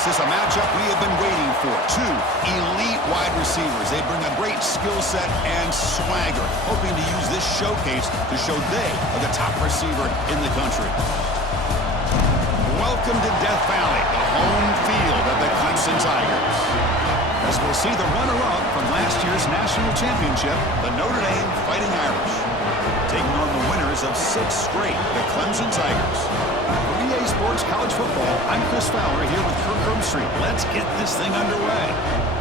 this is a matchup we have been waiting for. Two elite wide receivers. They bring a great skill set and swagger, hoping to use this showcase to show they are the top receiver in the country. Welcome to Death Valley, the home field of the Clemson Tigers. As we'll see the runner-up from last year's national championship, the Notre Dame Fighting Irish, taking on the winners of 6 straight, the Clemson Tigers. For EA Sports College Football, I'm Chris Fowler here with Kirk Herbstreit. Let's get this thing underway.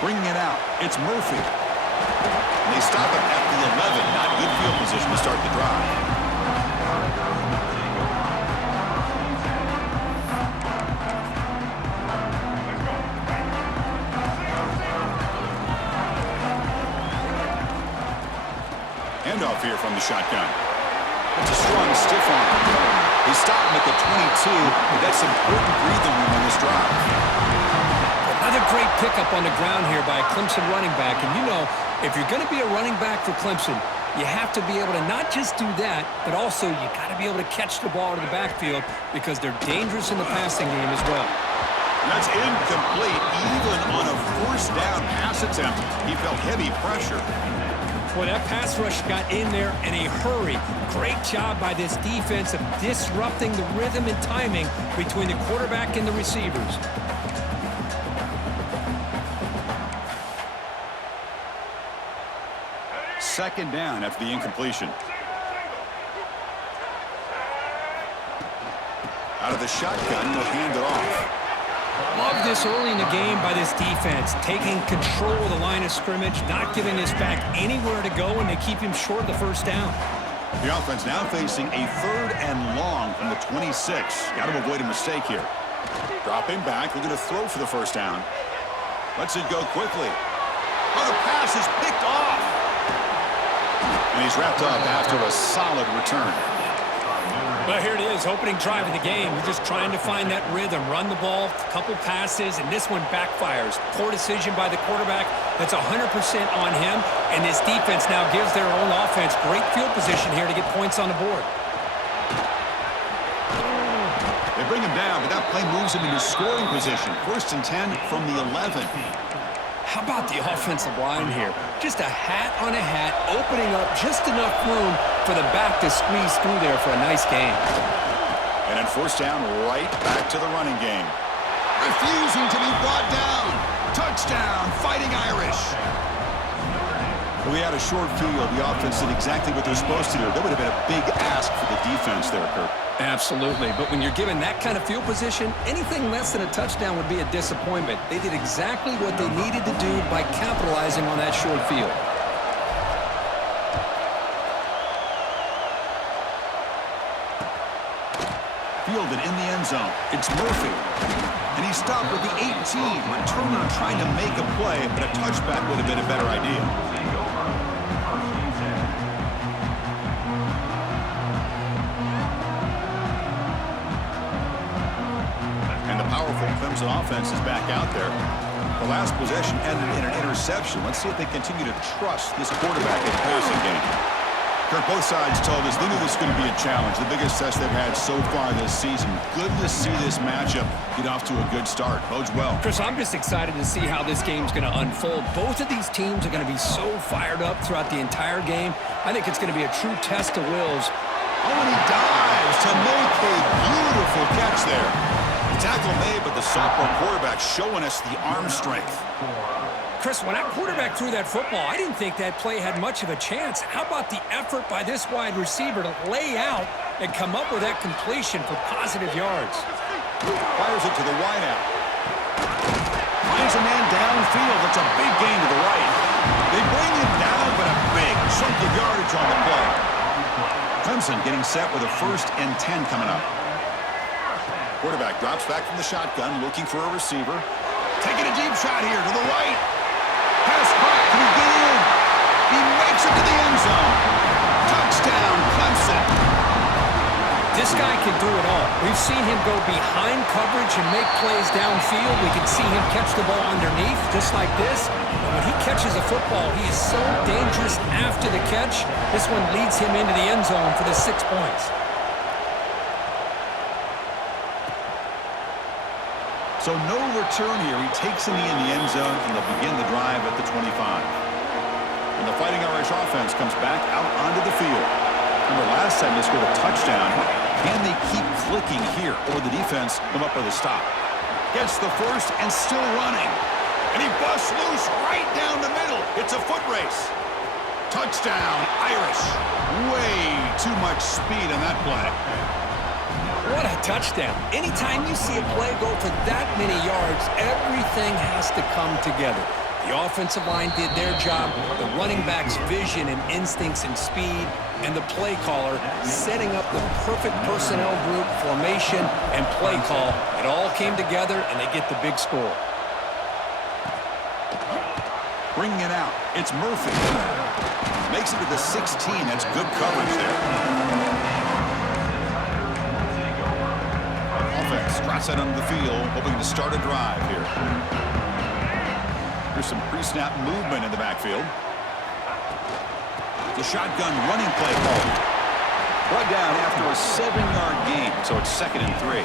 Bringing it out, it's Murphy. And they stop him at the 11. Not good field position to start the drive. Handoff here from the shotgun. It's a strong stiff arm. They stop him at the 22, but that's important breathing room on this drive. Another great pickup on the ground here by a Clemson running back. And you know, if you're going to be a running back for Clemson, you have to be able to not just do that, but also you got to be able to catch the ball to the backfield because they're dangerous in the passing game as well. That's incomplete. Even on a first down pass attempt, he felt heavy pressure. Boy, that pass rush got in there in a hurry. Great job by this defense of disrupting the rhythm and timing between the quarterback and the receivers. Second down after the incompletion. Out of the shotgun, they'll hand it off. Love this early in the game by this defense, taking control of the line of scrimmage, not giving his back anywhere to go, and they keep him short of the first down. The offense now facing a 3rd and long from the 26. Got to avoid a mistake here. Dropping back, looking to throw for the first down. Lets it go quickly. Oh, the pass is picked off. And he's wrapped up after a solid return. Well, here it is, opening drive of the game. You're just trying to find that rhythm, run the ball, a couple passes, and this one backfires. Poor decision by the quarterback. That's 100% on him, and this defense now gives their own offense great field position here to get points on the board. They bring him down, but that play moves him into scoring position. 1st and 10 from the 11. How about the offensive line here? Just a hat on a hat, opening up just enough room for the back to squeeze through there for a nice game. And then 1st down, right back to the running game. Refusing to be brought down. Touchdown, Fighting Irish. We had a short field. The offense did exactly what they're supposed to do. That would have been a big ask for the defense there, Kirk. Absolutely, but when you're given that kind of field position, anything less than a touchdown would be a disappointment. They did exactly what they needed to do by capitalizing on that short field. Fielded in the end zone. It's Murphy. And he stopped with the 18. Returner trying to make a play, but a touchback would have been a better idea. Clemson offense is back out there. The last possession ended in an interception. Let's see if they continue to trust this quarterback in the passing game. Kirk, both sides told us they knew this was going to be a challenge, the biggest test they've had so far this season. Good to see this matchup get off to a good start. Bodes well. Chris, I'm just excited to see how this game's going to unfold. Both of these teams are going to be so fired up throughout the entire game. I think it's going to be a true test of wills. Oh, and he dives to make a beautiful catch there. Tackle made, but the sophomore quarterback showing us the arm strength. Chris, when that quarterback threw that football, I didn't think that play had much of a chance. How about the effort by this wide receiver to lay out and come up with that completion for positive yards? Fires it to the wideout. Finds a man downfield. That's a big gain to the right. They bring him down, but a big chunk of yardage on the play. Clemson getting set with a 1st and 10 coming up. Quarterback drops back from the shotgun, looking for a receiver. Taking a deep shot here to the right. Pass caught. Can he get in? He makes it to the end zone. Touchdown, Clemson. This guy can do it all. We've seen him go behind coverage and make plays downfield. We can see him catch the ball underneath, just like this. And when he catches a football, he is so dangerous after the catch. This one leads him into the end zone for the 6 points. So no return here. He takes in the end zone, and they'll begin the drive at the 25. And the Fighting Irish offense comes back out onto the field. Remember, last time they scored a touchdown. Can they keep clicking here, or will the defense come up with a stop? Gets the first and still running. And he busts loose right down the middle. It's a foot race. Touchdown, Irish. Way too much speed on that play. What a touchdown. Anytime you see a play go for that many yards, everything has to come together. The offensive line did their job, the running back's vision and instincts and speed, and the play caller setting up the perfect personnel group, formation, and play call. It all came together, and they get the big score. Bringing it out, it's Murphy. Makes it to the 16. That's good coverage there. Offense trots out onto the field, hoping to start a drive here. There's some pre-snap movement in the backfield. The shotgun running play called. Brought down after a 7-yard gain, so it's 2nd and 3.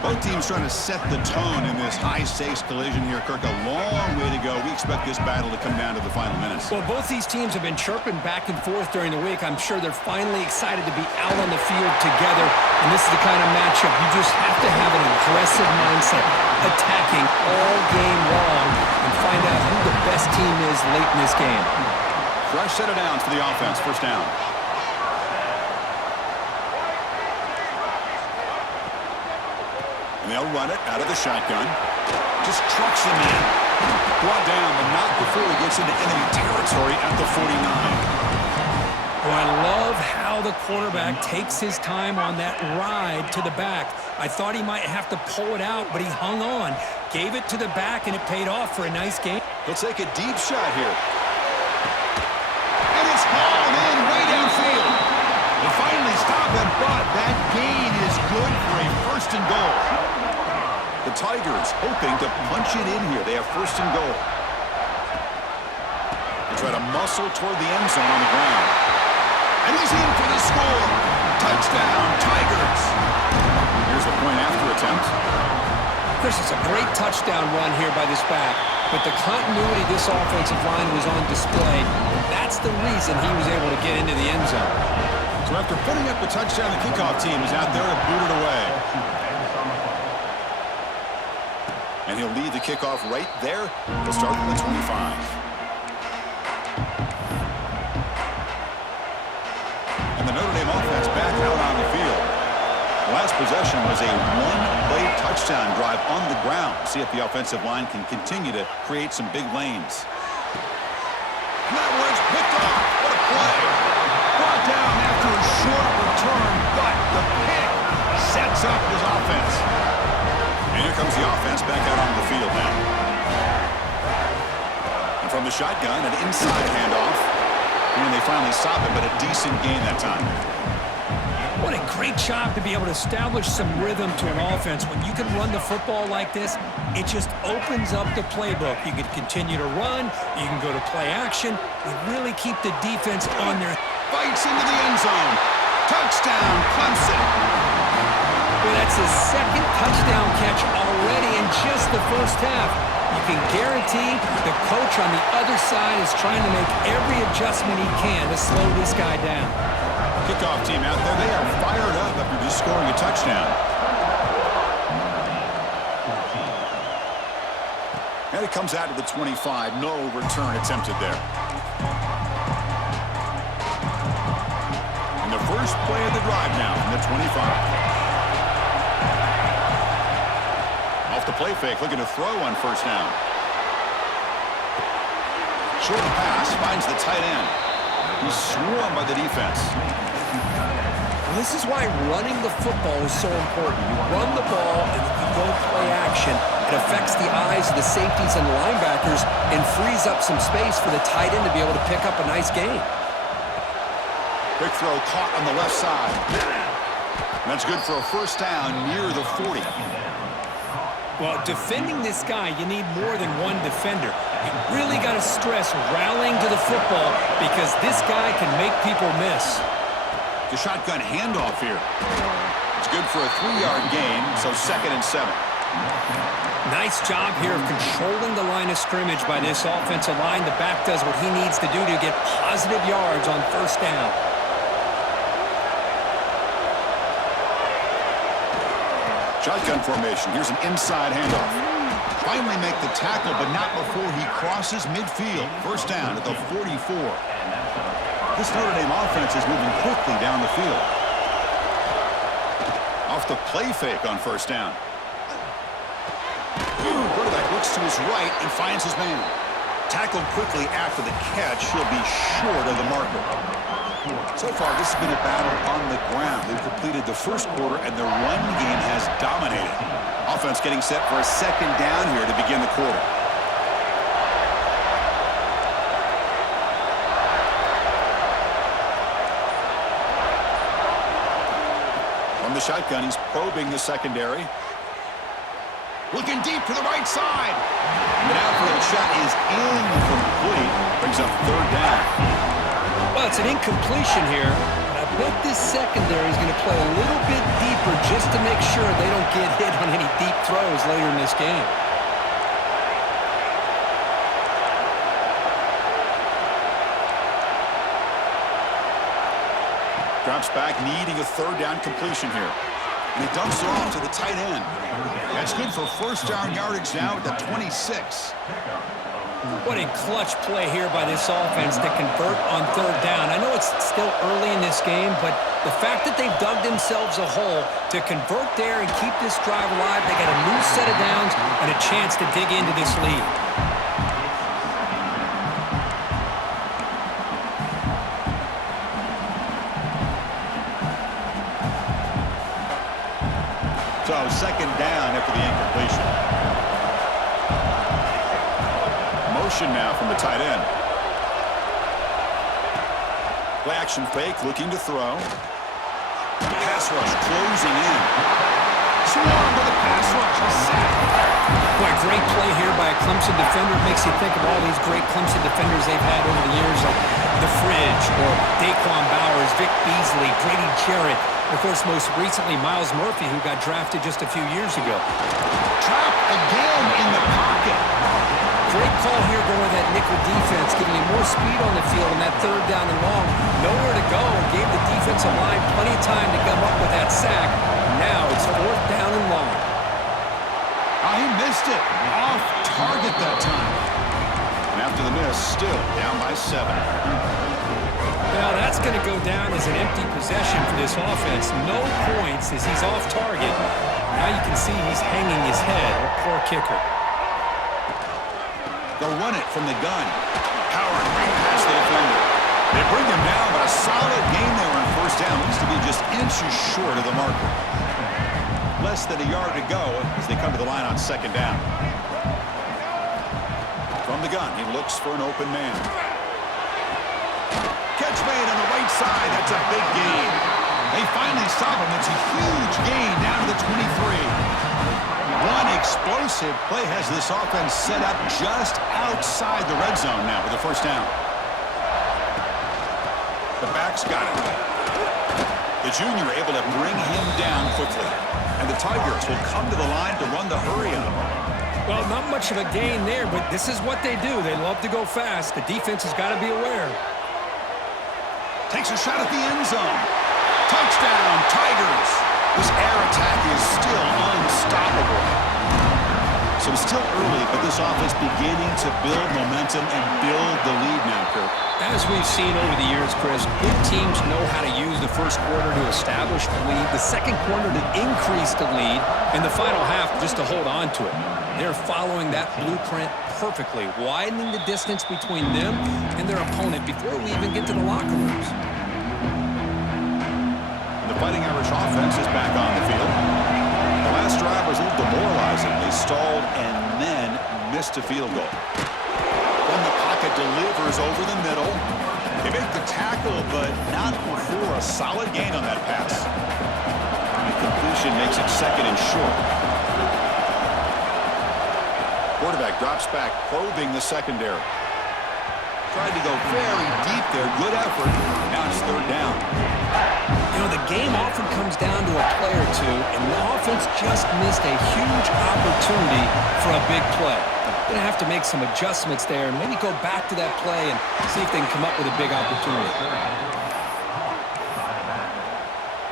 Both teams trying to set the tone in this high-stakes collision here. Kirk, a long way to go. We expect this battle to come down to the final minutes. Well, both these teams have been chirping back and forth during the week. I'm sure they're finally excited to be out on the field together. And this is the kind of matchup you just have to have an aggressive mindset, attacking all game long, and find out who the best team is late in this game. Fresh set of downs for the offense. First down. And they'll run it out of the shotgun. Just trucks him in. Brought down, but not before he gets into enemy territory at the 49. Well, I love how the quarterback takes his time on that ride to the back. I thought he might have to pull it out, but he hung on. Gave it to the back, and it paid off for a nice game. He'll take a deep shot here. And it's hauled in way downfield. They finally stop him, but that gain is good for a 1st and goal. The Tigers hoping to punch it in here. They have 1st and goal. They try to muscle toward the end zone on the ground. And he's in for the score. Touchdown, Tigers. Here's the point after attempt. Chris, it's a great touchdown run here by this back, but the continuity of this offensive line was on display. That's the reason he was able to get into the end zone. So after putting up the touchdown, the kickoff team is out there to boot it away. And he'll lead the kickoff right there. He'll start from the 25. And the Notre Dame offense back out on the field. The last possession was a one-play touchdown drive on the ground. See if the offensive line can continue to create some big lanes. And that one's picked off. What a play. Brought down after a short return, but the pick sets up his offense. And here comes the offense back out on the field now. And from the shotgun, an inside handoff. And they finally stop it, but a decent gain that time. What a great job to be able to establish some rhythm to an offense. When you can run the football like this, it just opens up the playbook. You can continue to run, you can go to play action, and really keep the defense on their... Bites into the end zone. Touchdown, Clemson. Well, that's his 2nd touchdown catch already in just the first half. You can guarantee the coach on the other side is trying to make every adjustment he can to slow this guy down. Kickoff team out there, they are fired up after just scoring a touchdown. And it comes out to the 25. No return attempted there. And the first play of the drive now from the 25. Off the play fake, looking to throw on first down. Short pass finds the tight end. He's swarmed by the defense. This is why running the football is so important. You run the ball and then you go play action. It affects the eyes of the safeties and the linebackers and frees up some space for the tight end to be able to pick up a nice gain. Quick throw caught on the left side. That's good for a first down near the 40. Well, defending this guy, you need more than one defender. You really got to stress rallying to the football because this guy can make people miss. The shotgun handoff here. It's good for a 3-yard gain, so 2nd and 7. Nice job here of controlling the line of scrimmage by this offensive line. The back does what he needs to do to get positive yards on first down. Shotgun formation. Here's an inside handoff. Finally make the tackle, but not before he crosses midfield. First down at the 44. This Notre Dame offense is moving quickly down the field. Off the play fake on first down. Quarterback looks to his right and finds his man. Tackled quickly after the catch. He'll be short of the marker. So far, this has been a battle on the ground. They've completed the first quarter, and the run game has dominated. Offense getting set for a second down here to begin the quarter. From the shotgun, he's probing the secondary. Looking deep to the right side. The outfield shot is incomplete. Brings up third down. Well, it's an incompletion here, but I bet this secondary is going to play a little bit deeper just to make sure they don't get hit on any deep throws later in this game. Drops back, needing a third down completion here. And he dumps it off to the tight end. That's good for first down yardage now at the 26. What a clutch play here by this offense to convert on third down. I know it's still early in this game, but the fact that they've dug themselves a hole to convert there and keep this drive alive, they got a new set of downs and a chance to dig into this lead. So second down after the incompletion. Motion now from the tight end. Play action fake, looking to throw. Pass rush closing in. Swarm to the pass rush. A sack. Boy, great play here by a Clemson defender. It makes you think of all these great Clemson defenders they've had over the years, like The Fridge or Daquan Bowers, Vic Beasley, Grady Jarrett. Of course, most recently, Miles Murphy, who got drafted just a few years ago. Trapped again in the pocket. Great call here going with that nickel defense, giving you more speed on the field on that third down and long. Nowhere to go. Gave the defensive line plenty of time to come up with that sack. Now it's fourth down and long. Oh, he missed it. Off target that time. And after the miss, still down by 7. Now that's going to go down as an empty possession for this offense. No points as he's off target. Now you can see he's hanging his head. Poor kicker. They'll run it from the gun. Howard right past the defender. They bring him down, but a solid gain there on first down. Looks to be just inches short of the marker. Less than a yard to go as they come to the line on second down. From the gun, he looks for an open man. Catch made on the right side. That's a big gain. They finally stop him. It's a huge gain down to the 23. One explosive play has this offense set up just outside the red zone now with the first down. The back's got it. The junior able to bring him down quickly. And the Tigers will come to the line to run the hurry up. Well, not much of a gain there, but this is what they do. They love to go fast. The defense has got to be aware. Takes a shot at the end zone. Touchdown, Tigers. This air attack is still unstoppable. So it's still early, but this offense beginning to build momentum and build the lead now, Kirk. As we've seen over the years, Chris, good teams know how to use the first quarter to establish the lead, the second quarter to increase the lead, and the final half just to hold on to it. They're following that blueprint perfectly, widening the distance between them and their opponent before we even get to the locker rooms. The Fighting Irish offense is back on the field. The last drive was a little demoralizing. They stalled and then missed a field goal. Then the pocket delivers over the middle. They make the tackle, but not before a solid gain on that pass. The completion makes it second and short. Quarterback drops back, probing the secondary. Tried to go very deep there. Good effort. Now it's third down. You know, the game often comes down to a play or two, and the offense just missed a huge opportunity for a big play. Going to have to make some adjustments there and maybe go back to that play and see if they can come up with a big opportunity.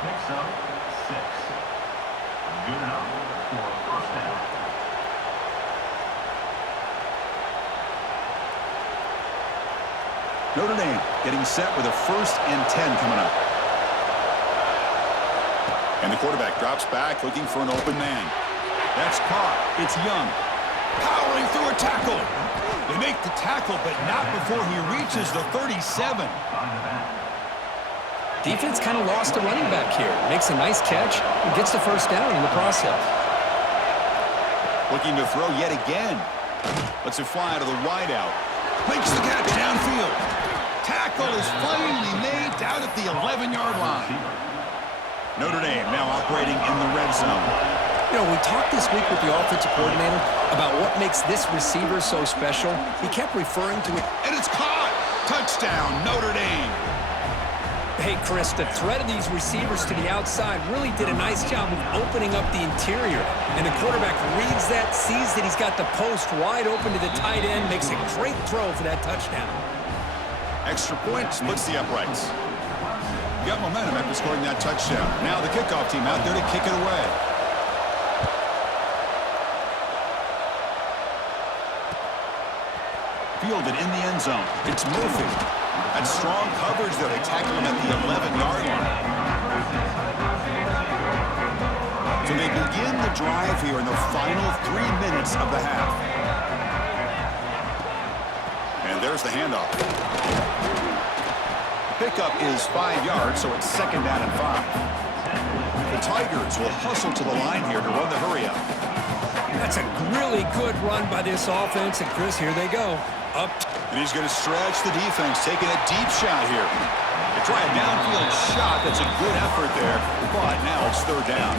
Next up, 6. Good enough for a first down. Notre Dame getting set with a 1st and 10 coming up. And the quarterback drops back looking for an open man. That's caught. It's Young. Powering through a tackle. They make the tackle, but not before he reaches the 37. Defense kind of lost a running back here. Makes a nice catch and gets the first down in the process. Looking to throw yet again. Lets it fly to the wideout. Makes the catch downfield. Tackle is finally made down at the 11-yard line. Notre Dame now operating in the red zone. You know, we talked this week with the offensive coordinator about what makes this receiver so special. He kept referring to it. And it's caught. Touchdown, Notre Dame. Hey, Chris, the threat of these receivers to the outside really did a nice job of opening up the interior. And the quarterback reads that, sees that he's got the post wide open to the tight end, makes a great throw for that touchdown. Extra point splits the uprights. Got momentum after scoring that touchdown. Now the kickoff team out there to kick it away. Fielded in the end zone. It's Murphy. That's strong coverage there. They tackle him at the 11-yard line. So they begin the drive here in the final 3 minutes of the half. And there's the handoff. Pickup is 5 yards, so it's 2nd down and 5. The Tigers will hustle to the line here to run the hurry-up. That's a really good run by this offense, and Chris, here they go. Up. And he's going to stretch the defense, taking a deep shot here. They try a downfield shot. That's a good effort there, but now it's 3rd down.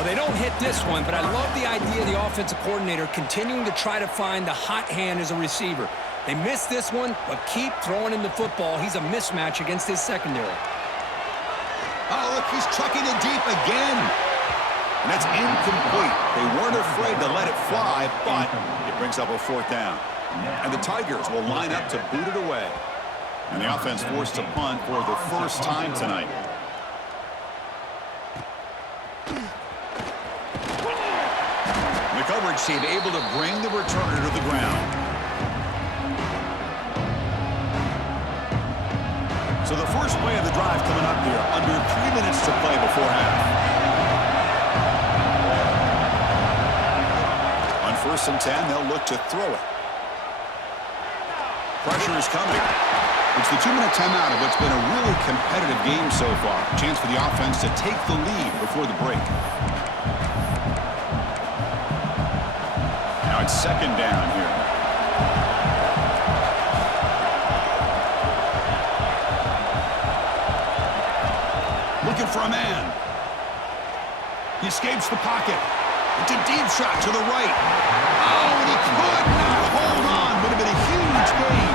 Well, they don't hit this one, but I love the idea of the offensive coordinator continuing to try to find the hot hand as a receiver. They missed this one, but keep throwing him the football. He's a mismatch against his secondary. Oh, look, he's chucking it deep again. And that's incomplete. They weren't afraid to let it fly, but it brings up a 4th down. And the Tigers will line up to boot it away. And the offense forced to punt for the first time tonight. The coverage team able to bring the returner to the ground. So the first play of the drive coming up here. Under 3 minutes to play before half. On 1st and 10, they'll look to throw it. Pressure is coming. It's the 2-minute timeout of what's been a really competitive game so far. Chance for the offense to take the lead before the break. Now it's 2nd down here. Looking for a man. He escapes the pocket. It's a deep shot to the right. Oh, and he could not hold on. Would have been a huge gain.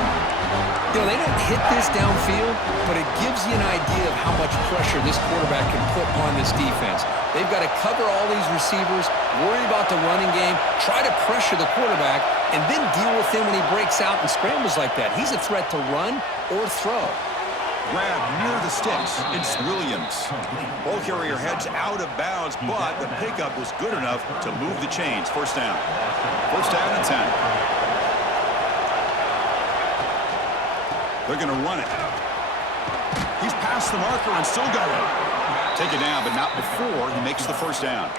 You know, they don't hit this downfield, but it gives you an idea of how much pressure this quarterback can put on this defense. They've got to cover all these receivers, worry about the running game, try to pressure the quarterback, and then deal with him when he breaks out and scrambles like that. He's a threat to run or throw. Grab near the sticks. It's Williams. Ball carrier heads out of bounds, but the pickup was good enough to move the chains. 1st down. 1st down and 10. They're going to run it. He's past the marker and still going. Take it down, but not before he makes the 1st down.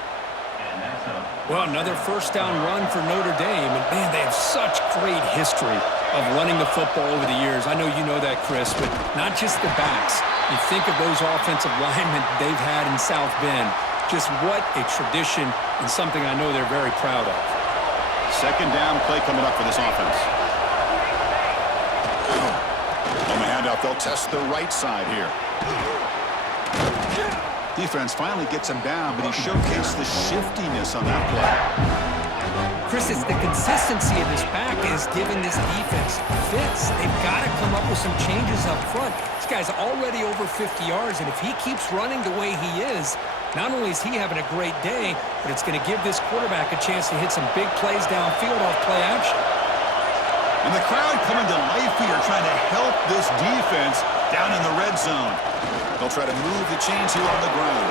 Well, another 1st down run for Notre Dame. And, man, they have such great history of running the football over the years. I know you know that, Chris, but not just the backs. You think of those offensive linemen they've had in South Bend. Just what a tradition and something I know they're very proud of. Second down play coming up for this offense. On the handoff, they'll test the right side here. Defense finally gets him down, but he showcased the shiftiness on that play. Chris, it's the consistency of his back is giving this defense fits. They've got to come up with some changes up front. This guy's already over 50 yards, and if he keeps running the way he is, not only is he having a great day, but it's going to give this quarterback a chance to hit some big plays downfield off play action. And the crowd coming to life here, trying to help this defense down in the red zone. They'll try to move the chains here on the ground.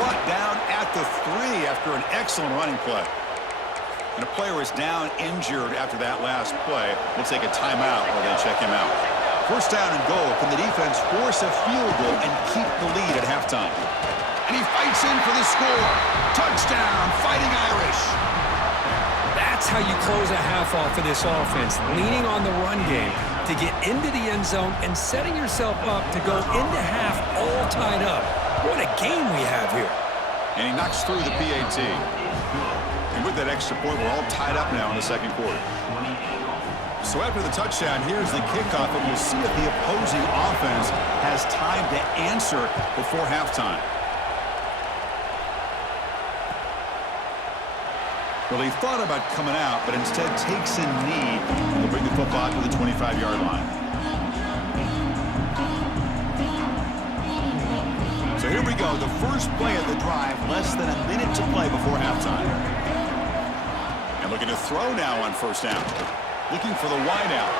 Brought down at the 3 after an excellent running play. And a player is down injured after that last play. We'll take a timeout while they check him out. First down and goal. Can the defense force a field goal and keep the lead at halftime? And he fights in for the score. Touchdown, Fighting Irish. That's how you close a half off of this offense, leaning on the run game to get into the end zone and setting yourself up to go into half all tied up. What a game we have here. And he knocks through the PAT. And with that extra point, we're all tied up now in the second quarter. So after the touchdown, here's the kickoff, and we'll see if the opposing offense has time to answer before halftime. Well, he thought about coming out, but instead takes a knee to bring the football to the 25-yard line. So here we go, the first play of the drive, less than a minute to play before halftime. And looking to throw now on first down. Looking for the wideout.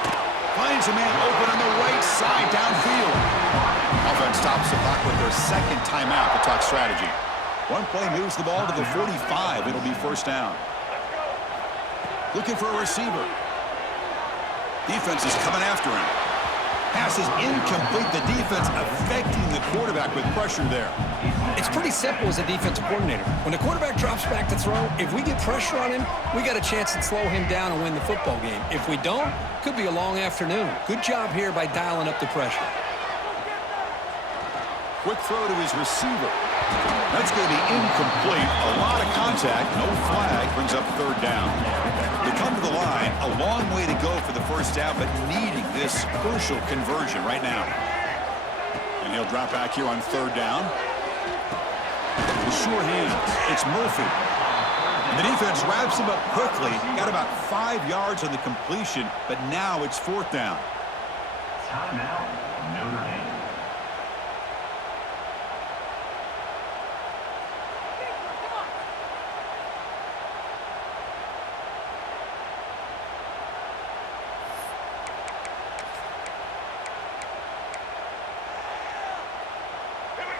Finds a man open on the right side downfield. Offense stops the clock with their second timeout to talk strategy. One play moves the ball to the 45. It'll be first down. Looking for a receiver. Defense is coming after him. Pass is incomplete. The defense affecting the quarterback with pressure there. It's pretty simple as a defensive coordinator. When the quarterback drops back to throw, if we get pressure on him, we got a chance to slow him down and win the football game. If we don't, could be a long afternoon. Good job here by dialing up the pressure. Quick throw to his receiver. That's going to be incomplete. A lot of contact. No flag. Brings up third down. They come to the line. A long way to go for the first down, but needing this crucial conversion right now. And he'll drop back here on third down. The sure hands. It's Murphy. And the defense wraps him up quickly. Got about 5 yards on the completion, but now it's fourth down. Timeout, Notre Dame.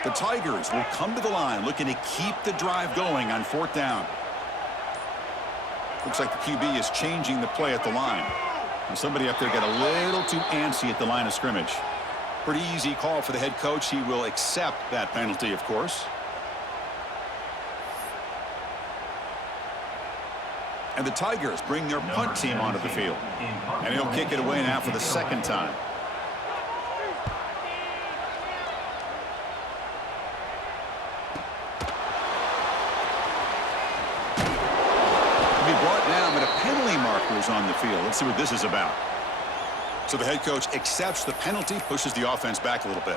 The Tigers will come to the line looking to keep the drive going on fourth down. Looks like the QB is changing the play at the line. And somebody up there got a little too antsy at the line of scrimmage. Pretty easy call for the head coach. He will accept that penalty, of course. And the Tigers bring their punt team onto the field. And he'll kick it away now for the second time. On the field. Let's see what this is about. So the head coach accepts the penalty, pushes the offense back a little bit.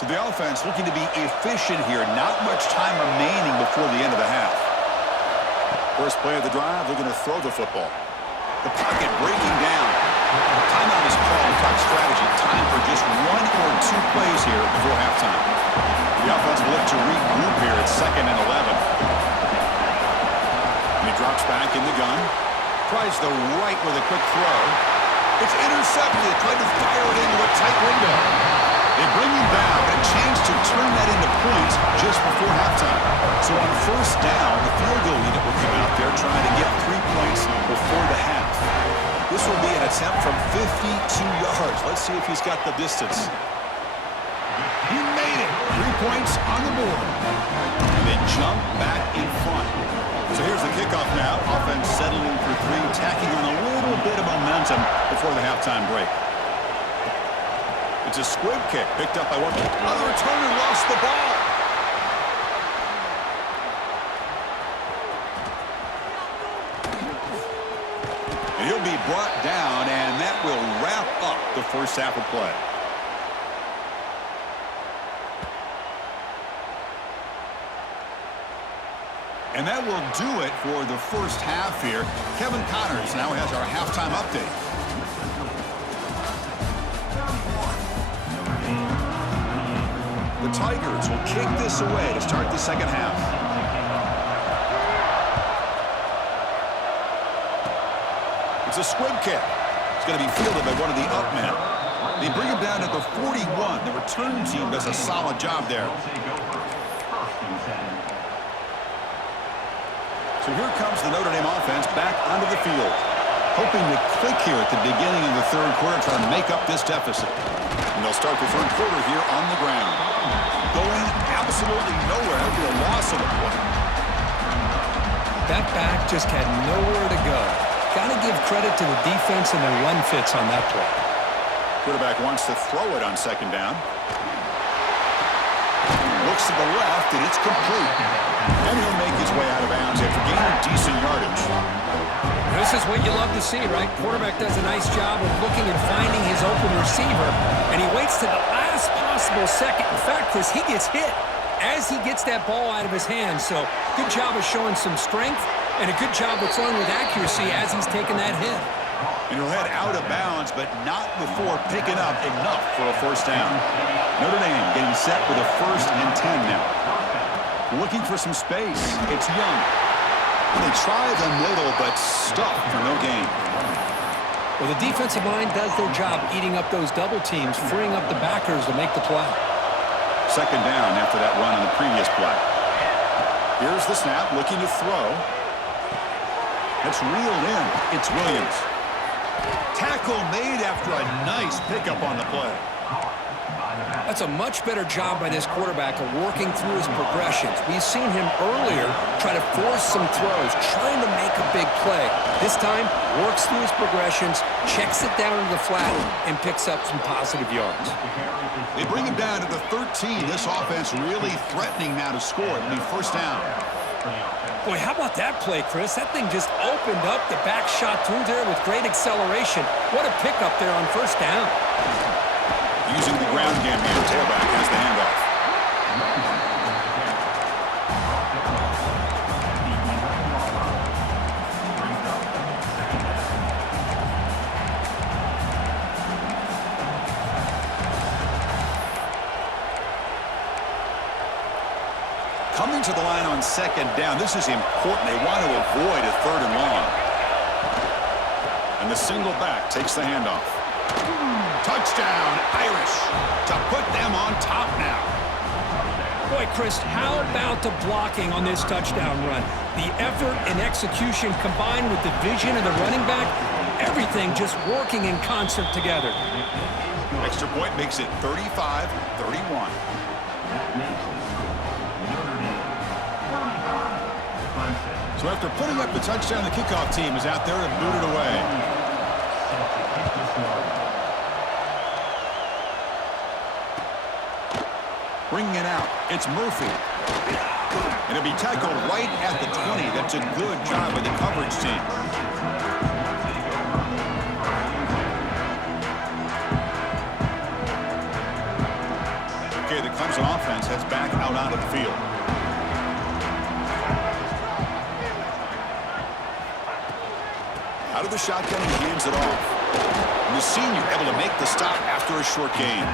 So the offense looking to be efficient here. Not much time remaining before the end of the half. First play of the drive, looking to throw the football. The pocket breaking down. Timeout is called to talk strategy. Time for just 1 or 2 plays here before halftime. The offense will look to regroup here at 2nd and 11. He drops back in the gun. Tries the right with a quick throw. It's intercepted. Tried to fire it into a tight window. They bring him down. A chance to turn that into points just before halftime. So on first down, the field goal unit will come out there trying to get 3 points before the half. This will be an attempt from 52 yards. Let's see if he's got the distance. He made it. 3 points on the board. And they jump back in front. So here's the kickoff now. Offense settling for 3, tacking on a little bit of momentum before the halftime break. The It's a squib kick picked up by one. Another returner lost the ball. And he'll be brought down, and that will wrap up the first half of play. And that will do it for the first half here. Kevin Connors now has our halftime update. The Tigers will kick this away to start the second half. It's a squib kick. It's going to be fielded by one of the up men. They bring him down to the 41. The return team does a solid job there. So here comes the Notre Dame offense back onto the field, hoping to click here at the beginning of the third quarter, trying to make up this deficit. And they'll start the third quarter here on the ground. Going absolutely nowhere to a loss of the play. That back just had nowhere to go. Got to give credit to the defense and their run fits on that play. Quarterback wants to throw it on second down. Looks to the left, and it's complete. And he'll make his way out of bounds after gaining decent yardage. This is what you love to see, right? Quarterback does a nice job of looking and finding his open receiver, and he waits to the last possible second. In fact, Chris, he gets hit as he gets that ball out of his hands. So good job of showing some strength, and a good job of throwing with accuracy as he's taking that hit. And he'll head out of bounds, but not before picking up enough for a first down. Notre Dame getting set with a 1st and 10 now. Looking for some space. It's Young. They try the middle, but stuck for no gain. Well, the defensive line does their job eating up those double teams, freeing up the backers to make the play. Second down after that run on the previous play. Here's the snap, looking to throw. It's reeled in. It's Williams. Tackle made after a nice pickup on the play. That's a much better job by this quarterback of working through his progressions. We've seen him earlier try to force some throws, trying to make a big play. This time, works through his progressions, checks it down to the flat, and picks up some positive yards. They bring him down to the 13. This offense really threatening now to score. It'll be first down. Boy, how about that play, Chris? That thing just opened up. The back shot through there with great acceleration. What a pickup there on first down. Using the ground game here, tailback has the handoff. Coming to the line on second down, this is important. They want to avoid a 3rd and long. And the single back takes the handoff. Touchdown, Irish, to put them on top now. Boy, Chris, how about the blocking on this touchdown run? The effort and execution combined with the vision of the running back, everything just working in concert together. Extra point makes it 35-31. So after putting up the touchdown, the kickoff team is out there to boot it away. Bringing it out, it's Murphy. And it'll be tackled right at the 20. That's a good job by the coverage team. Okay, the Clemson offense heads back out onto the field. Out of the shotgun, he hands it off. And the senior able to make the stop after a short gain.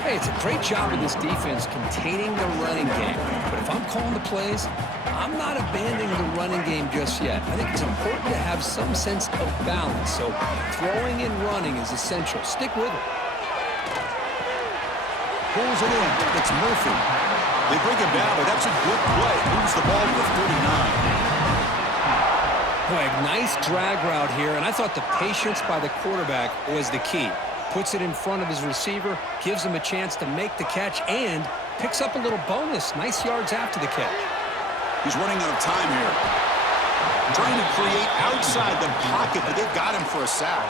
Hey, it's a great job of this defense containing the running game. But if I'm calling the plays, I'm not abandoning the running game just yet. I think it's important to have some sense of balance. So throwing and running is essential. Stick with it. Pulls it in. It's Murphy. They bring him down, but that's a good play. Moves the ball to the 39. Boy, nice drag route here, and I thought the patience by the quarterback was the key. Puts it in front of his receiver, gives him a chance to make the catch, and picks up a little bonus. Nice yards after the catch. He's running out of time here. trying to create outside the pocket, but they've got him for a sack.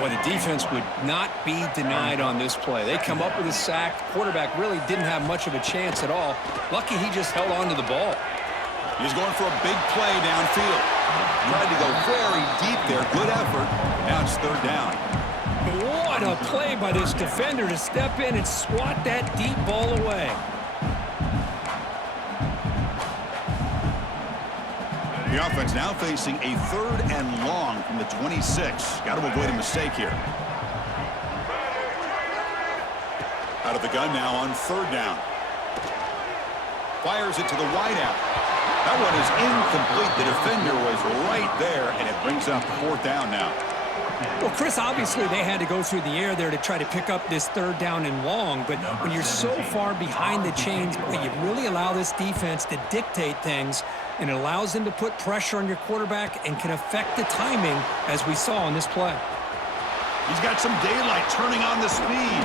Well, the defense would not be denied on this play. They come up with a sack. Quarterback really didn't have much of a chance at all. Lucky he just held on to the ball. He's going for a big play downfield. Tried to go very deep there. Good effort. Now it's third down. What a play by this defender to step in and swat that deep ball away. The offense now facing a third and long from the 26. Got to avoid a mistake here. Out of the gun now on third down. Fires it to the wideout. That one is incomplete. The defender was right there, and it brings up fourth down now. Well, Chris, obviously they had to go through the air there to try to pick up this third down and long, but when you're so far behind the chains, you really allow this defense to dictate things, and it allows them to put pressure on your quarterback and can affect the timing, as we saw on this play. He's got some daylight turning on the speed.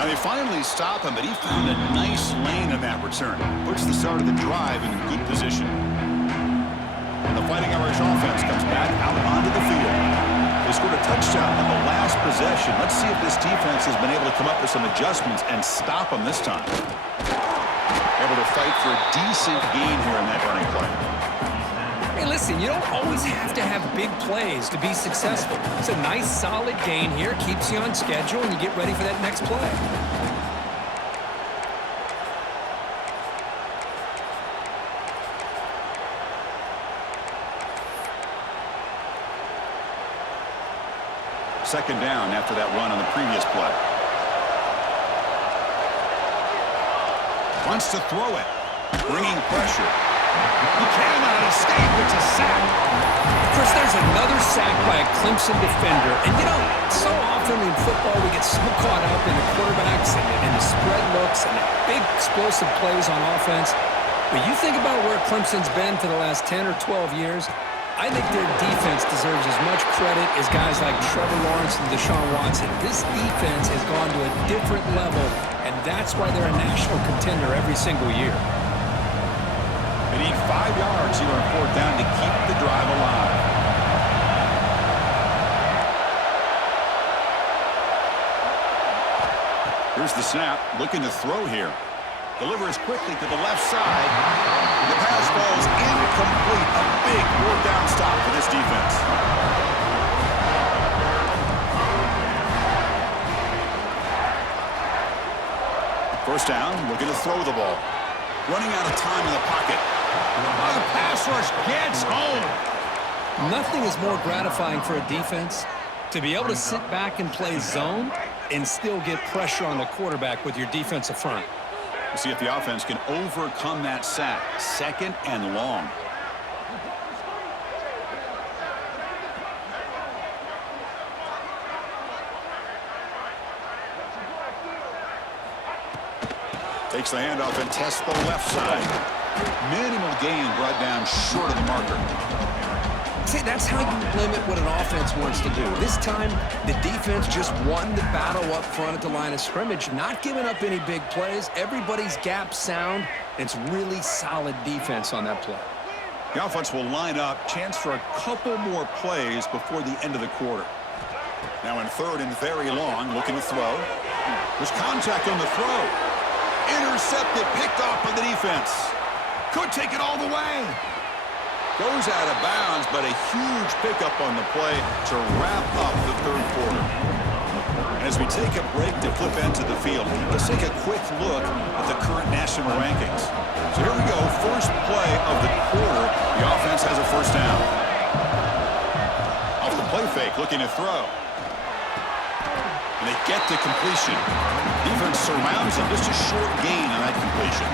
Now they finally stop him, but he found a nice lane in that return. Puts the start of the drive in good position. And the Fighting Irish offense comes back out onto the field. They scored a touchdown on the last possession. Let's see if this defense has been able to come up with some adjustments and stop them this time. Able to fight for a decent gain here in that running play. Hey, listen, you don't always have to have big plays to be successful. It's a nice, solid gain here. Keeps you on schedule, and you get ready for that next play. Second down after that run on the previous play. Wants to throw it. Bringing pressure. He cannot escape. It's a sack. Of course, there's another sack by a Clemson defender. And, you know, so often in football we get so caught up in the quarterbacks and the spread looks and the big explosive plays on offense. But you think about where Clemson's been for the last 10 or 12 years, I think their defense deserves as much credit as guys like Trevor Lawrence and Deshaun Watson. This defense has gone to a different level, and that's why they're a national contender every single year. They need 5 yards here on fourth down to keep the drive alive. Here's the snap, looking to throw here. Delivers quickly to the left side. The pass falls incomplete. A big fourth down stop for this defense. First down, looking to throw the ball. Running out of time in the pocket. Oh, the pass rush gets home. Nothing is more gratifying for a defense to be able to sit back and play zone and still get pressure on the quarterback with your defensive front. We'll see if the offense can overcome that sack. Second and long. Takes the handoff and tests the left side. Minimal gain brought down short of the marker. See, that's how you limit what an offense wants to do. This time, the defense just won the battle up front at the line of scrimmage, not giving up any big plays. Everybody's gap sound. It's really solid defense on that play. The offense will line up. Chance for a couple more plays before the end of the quarter. Now in third and very long, looking to throw. There's contact on the throw. Intercepted, picked off by the defense. Could take it all the way. Goes out of bounds, but a huge pickup on the play to wrap up the third quarter. And as we take a break to flip into the field, let's take a quick look at the current national rankings. So here we go, first play of the quarter. The offense has a first down. Off the play fake, looking to throw. And they get to completion. Defense surrounds him, just a short gain on that completion.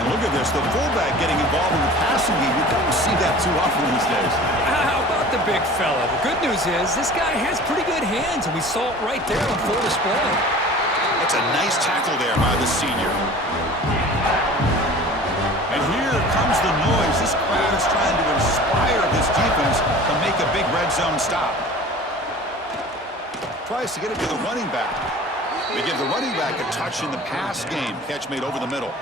And look at this, the fullback getting involved in the passing game. You don't see that too often these days. How about the big fella? The good news is this guy has pretty good hands, and we saw it right there on full display. That's a nice tackle there by the senior. And here comes the noise. This crowd is trying to inspire this defense to make a big red zone stop. Tries to get it to the running back. They give the running back a touch in the pass game. Catch made over the middle.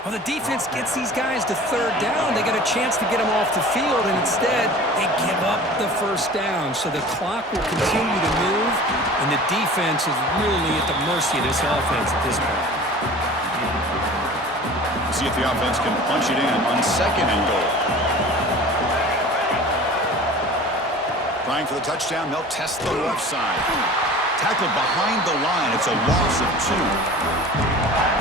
Well, the defense gets these guys to third down. They get a chance to get them off the field, and instead they give up the first down. So the clock will continue to move, and the defense is really at the mercy of this offense at this point. See if the offense can punch it in on second and goal. Trying for the touchdown, they'll test the left side. Tackled behind the line. It's a loss of 2.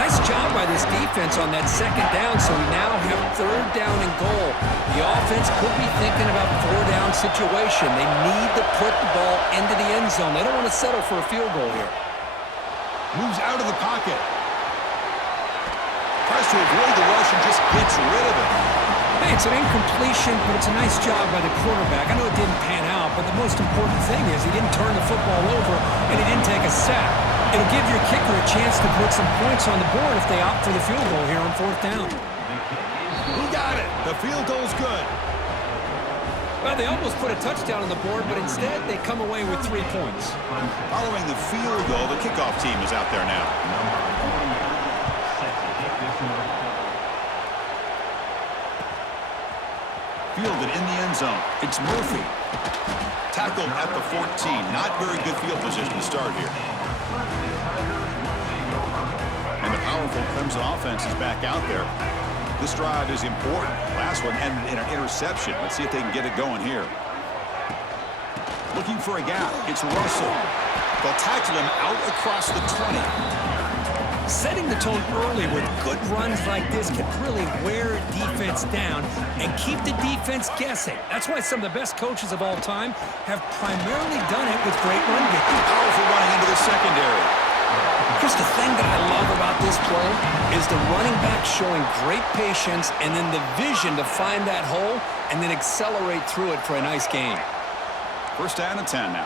Nice job by this defense on that second down, so we now have third down and goal. The offense could be thinking about four-down situation. They need to put the ball into the end zone. They don't want to settle for a field goal here. Moves out of the pocket. Tries to avoid the rush and just gets rid of it. Hey, it's an incompletion, but it's a nice job by the quarterback. I know it didn't pan out, but the most important thing is he didn't turn the football over and he didn't take a sack. It'll give your kicker a chance to put some points on the board if they opt for the field goal here on fourth down. Who got it? The field goal's good. Well, they almost put a touchdown on the board, but instead they come away with 3 points. Following the field goal, the kickoff team is out there now. Fielded in the end zone. It's Murphy. Tackled at the 14. Not very good field position to start here. And the powerful Clemson offense is back out there. This drive is important. Last one ended in an interception. Let's see if they can get it going here. Looking for a gap. It's Russell. They'll tackle him out across the 20. Setting the tone early with good runs like this can really wear a defense down and keep the defense guessing. That's why some of the best coaches of all time have primarily done it with great run game. Powerful running into the secondary. Just the thing that I love about this play is the running back showing great patience and then the vision to find that hole and then accelerate through it for a nice gain. First down and 10 now.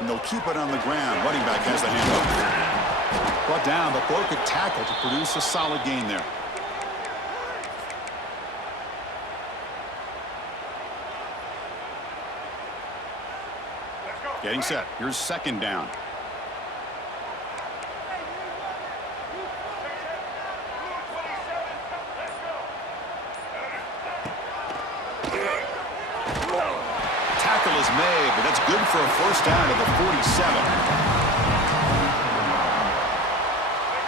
And they'll keep it on the ground. Running back has the handoff. Brought down, but broke a tackle to produce a solid gain there. Getting set. Here's second down. Tackle is made, but that's good for a first down at the 47.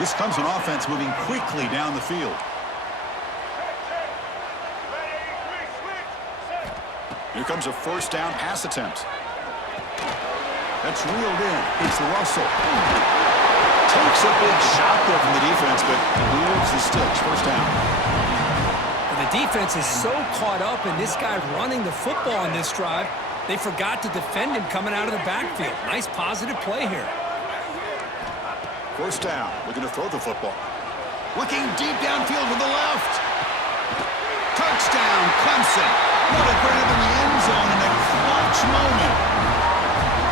This comes an offense moving quickly down the field. Here comes a first down pass attempt. That's reeled in. It's Russell. Takes a big shot there from the defense, but moves the sticks. First down. The defense is so caught up in this guy running the football on this drive, they forgot to defend him coming out of the backfield. Nice positive play here. First down. Looking to throw the football. Looking deep downfield to the left. Touchdown, Clemson. What a great in the end zone in a clutch moment.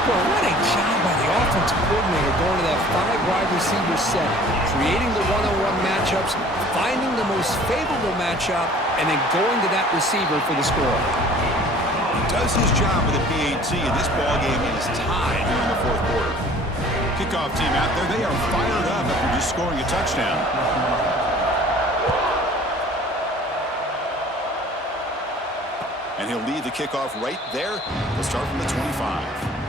Boy, what a job by the offensive coordinator going to that 5-wide receiver set, creating the one-on-one matchups, finding the most favorable matchup, and then going to that receiver for the score. He does his job with a PAT, and this ballgame is tied here in the fourth quarter. Kickoff team out there, they are fired up after just scoring a touchdown. And he'll lead the kickoff right there. We'll start from the 25.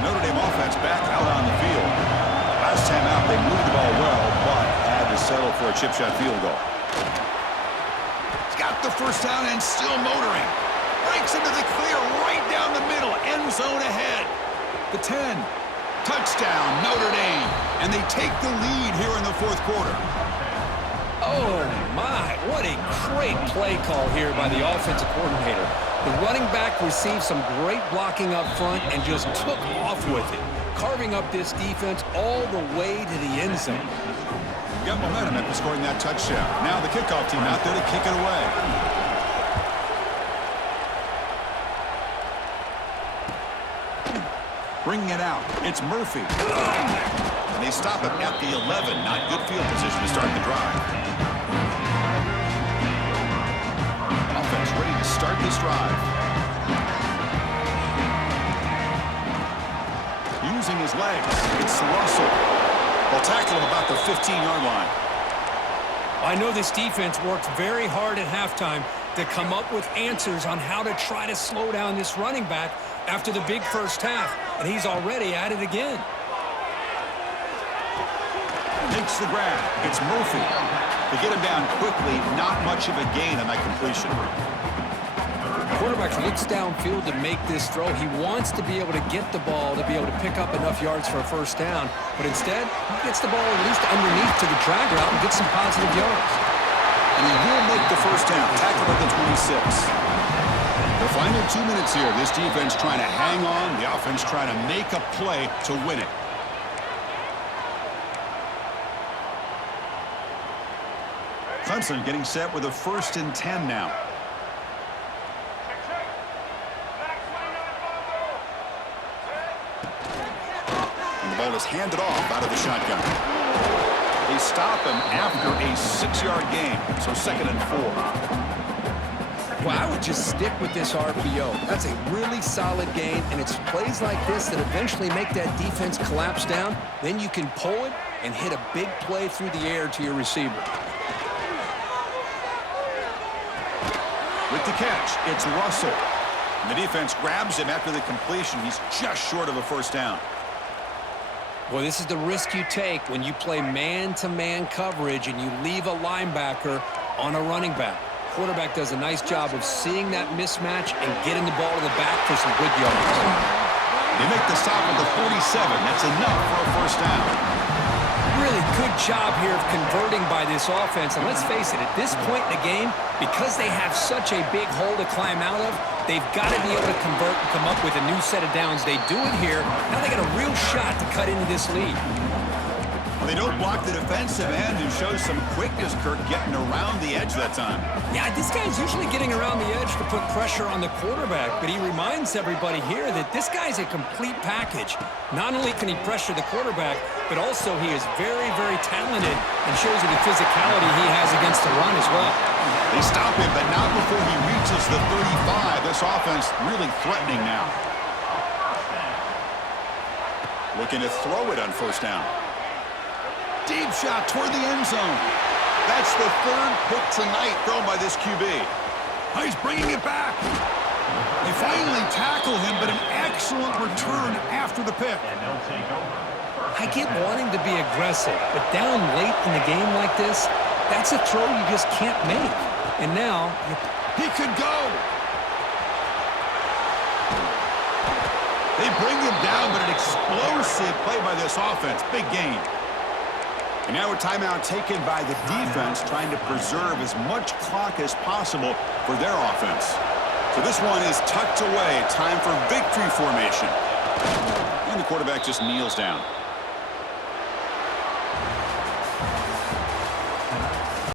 Notre Dame offense back out on the field. Last time out, they moved the ball well, but had to settle for a chip shot field goal. He's got the first down and still motoring. Breaks into the clear right down the middle. End zone ahead. The 10. Touchdown, Notre Dame. And they take the lead here in the fourth quarter. Oh, my. What a great play call here by the offensive coordinator. The running back received some great blocking up front and just took off with it, carving up this defense all the way to the end zone. Got momentum after scoring that touchdown. Now the kickoff team out there to kick it away. Bringing it out. It's Murphy. And they stop him at the 11. Not good field position to start the drive. Offense ready to start this drive. Using his legs. It's Russell. They'll tackle him about the 15-yard line. I know this defense worked very hard at halftime to come up with answers on how to try to slow down this running back after the big first half, and he's already at it again. Makes the grab. It's Murphy. To get him down quickly, not much of a gain on that completion. Quarterback looks downfield to make this throw. He wants to be able to get the ball to be able to pick up enough yards for a first down, but instead, he gets the ball at least underneath to the drag route and gets some positive yards. And he will make the first down. Tackle at the 26. The final 2 minutes here. This defense trying to hang on. The offense trying to make a play to win it. Clemson getting set with a 1st and 10 now. And the ball is handed off out of the shotgun. They stop him after a 6-yard gain, so 2nd and 4. Well, I would just stick with this RPO. That's a really solid gain, and it's plays like this that eventually make that defense collapse down. Then you can pull it and hit a big play through the air to your receiver. With the catch, it's Russell. And the defense grabs him after the completion. He's just short of a first down. Well, this is the risk you take when you play man-to-man coverage and you leave a linebacker on a running back. Quarterback does a nice job of seeing that mismatch and getting the ball to the back for some good yards. They make the stop at the 47. That's enough for a first down. Really good job here of converting by this offense. And let's face it, at this point in the game, because they have such a big hole to climb out of, they've got to be able to convert and come up with a new set of downs. They do it here. Now they got a real shot to cut into this lead. Well, they don't block the defensive end, who shows some quickness, Kirk, getting around the edge that time. Yeah, this guy's usually getting around the edge to put pressure on the quarterback, but he reminds everybody here that this guy's a complete package. Not only can he pressure the quarterback, but also he is very, very talented and shows you the physicality he has against the run as well. They stop him, but not before he reaches the 35. This offense really threatening now. Looking to throw it on first down. Deep shot toward the end zone. That's the 3rd pick tonight thrown by this QB. Oh, he's bringing it back. They finally tackle him, but an excellent return after the pick. I get wanting to be aggressive, but down late in the game like this, that's a throw you just can't make. And now, he could go. They bring him down, but an explosive play by this offense. Big gain. And now a timeout taken by the defense, trying to preserve as much clock as possible for their offense. So this one is tucked away. Time for victory formation. And the quarterback just kneels down.